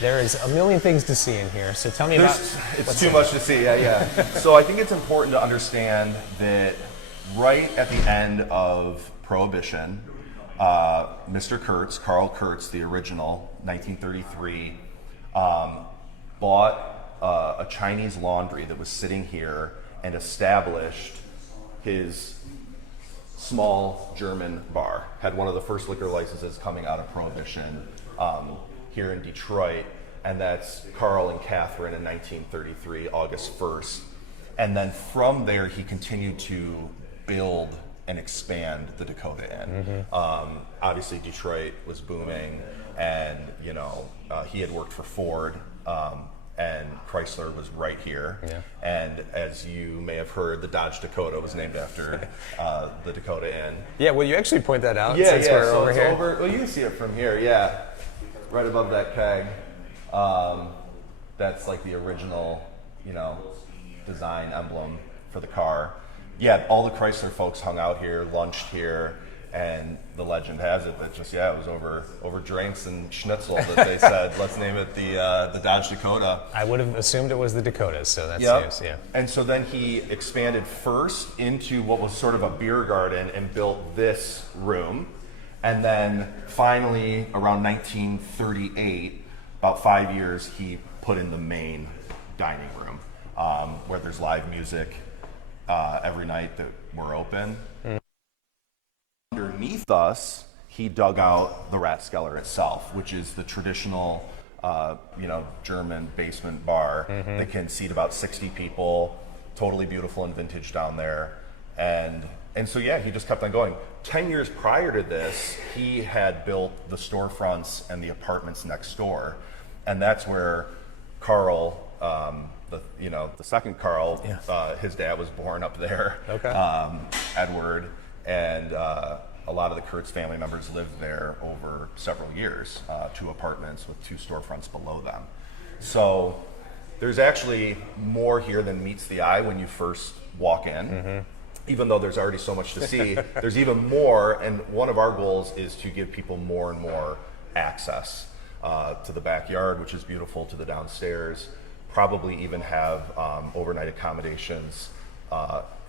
There is a million things to see in here, so tell me about It's too much to see, yeah. So I think it's important to understand that right at the end of Prohibition, Mr. Kurtz, Carl Kurtz, the original, 1933, bought a Chinese laundry that was sitting here and established his small German bar. Had one of the first liquor licenses coming out of Prohibition here in Detroit, and that's Carl and Catherine in 1933, August 1st. And then from there, he continued to build and expand the Dakota Inn. Obviously, Detroit was booming, and he had worked for Ford, and Chrysler was right here. Yeah. And as you may have heard, the Dodge Dakota was named after the Dakota Inn. Yeah, will you actually point that out? Yeah, since yeah. We're So over it's here? over. Well, you can see it from here. Yeah, right above that keg. That's like the original, design emblem for the car. Yeah, all the Chrysler folks hung out here, lunched here, and the legend has it that it was over drinks and schnitzel that they said, let's name it the Dodge Dakota. I would have assumed it was the Dakotas, so that's news, yeah. And so then he expanded first into what was sort of a beer garden and built this room. And then finally, around 1938, about 5 years, he put in the main dining room where there's live music every night that we're open. Underneath us, he dug out the Rathskeller itself, which is the traditional, German basement bar that can seat about 60 people. Totally beautiful and vintage down there, and so he just kept on going. 10 years prior to this, he had built the storefronts and the apartments next door, and that's where Carl, the second Carl, his dad was born up there. Okay. Edward. And a lot of the Kurtz family members lived there over several years, 2 apartments with 2 storefronts below them. So there's actually more here than meets the eye when you first walk in. Even though there's already so much to see, there's even more, and one of our goals is to give people more and more access to the backyard, which is beautiful, to the downstairs, probably even have overnight accommodations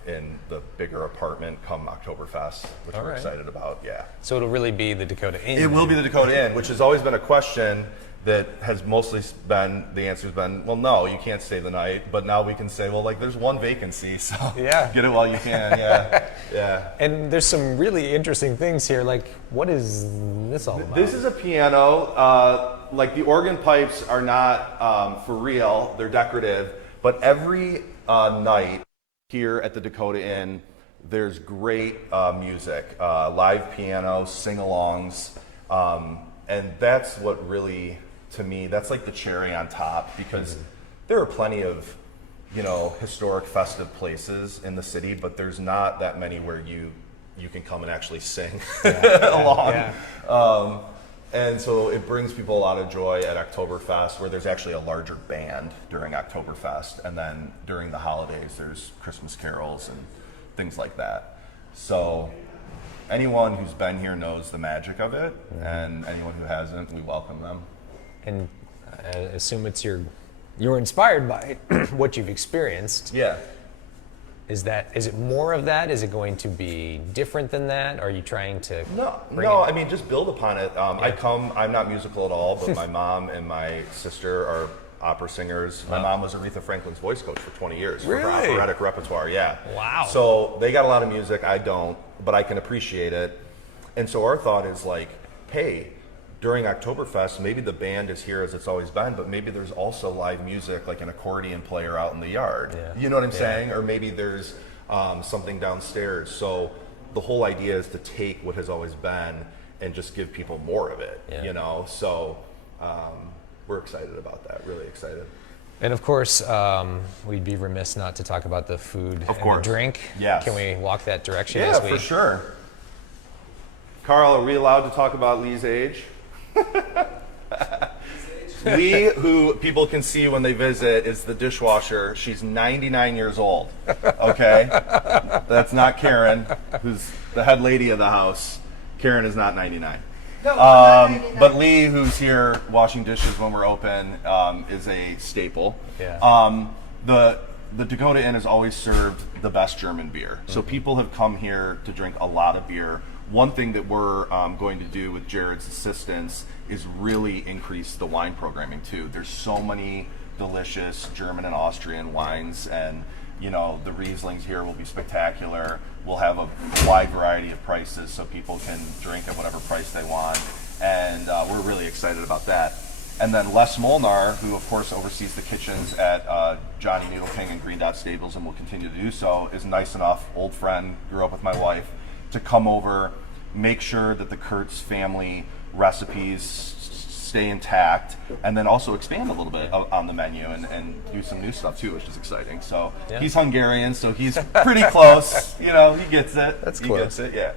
in the bigger apartment come Oktoberfest, which we're excited about, So it'll really be the Dakota Inn? It will be the Dakota Inn, which has always been a question that has mostly been, the answer's been, well, no, you can't stay the night, but now we can say, well, there's one vacancy, so get it while you can, yeah. And there's some really interesting things here, what is this all about? This is a piano, the organ pipes are not for real, they're decorative, but every night, here at the Dakota Inn, there's great music, live piano, sing-alongs, and that's what really, to me, that's like the cherry on top, because there are plenty of, historic festive places in the city, but there's not that many where you can come and actually sing along. And so it brings people a lot of joy at Oktoberfest, where there's actually a larger band during Oktoberfest, and then during the holidays there's Christmas carols and things like that. So anyone who's been here knows the magic of it, and anyone who hasn't, we welcome them. And I assume you were inspired by what you've experienced. Yeah. Is it more of that? Is it going to be different than that? Are you trying to just build upon it. I'm not musical at all, but my mom and my sister are opera singers. My mom was Aretha Franklin's voice coach for 20 years for her operatic repertoire, Wow. So they got a lot of music, I don't, but I can appreciate it. And so our thought is hey, during Oktoberfest, maybe the band is here as it's always been, but maybe there's also live music, like an accordion player out in the yard. Yeah. You know what I'm saying? Or maybe there's something downstairs. So the whole idea is to take what has always been and just give people more of it, So we're excited about that, really excited. And of course, we'd be remiss not to talk about the food and the drink. Yes. Can we walk that direction? Yeah, for sure. Carl, are we allowed to talk about Lee's age? Lee, who people can see when they visit, is the dishwasher. She's 99 years old, okay? That's not Karen, who's the head lady of the house. Karen is not 99. But Lee, who's here washing dishes when we're open, is a staple. Yeah. The Dakota Inn has always served the best German beer. So people have come here to drink a lot of beer. One thing that we're going to do with Jared's assistance is really increase the wine programming too. There's so many delicious German and Austrian wines, and the Rieslings here will be spectacular. We'll have a wide variety of prices so people can drink at whatever price they want, and we're really excited about that. And then Les Molnar, who of course oversees the kitchens at Johnny Noodle King and Green Dot Stables and will continue to do so, is nice enough, old friend, grew up with my wife, to come over, make sure that the Kurtz family recipes stay intact, and then also expand a little bit on the menu and do some new stuff too, which is exciting. So he's Hungarian, so he's pretty close. He gets it. That's he close. gets it, yeah.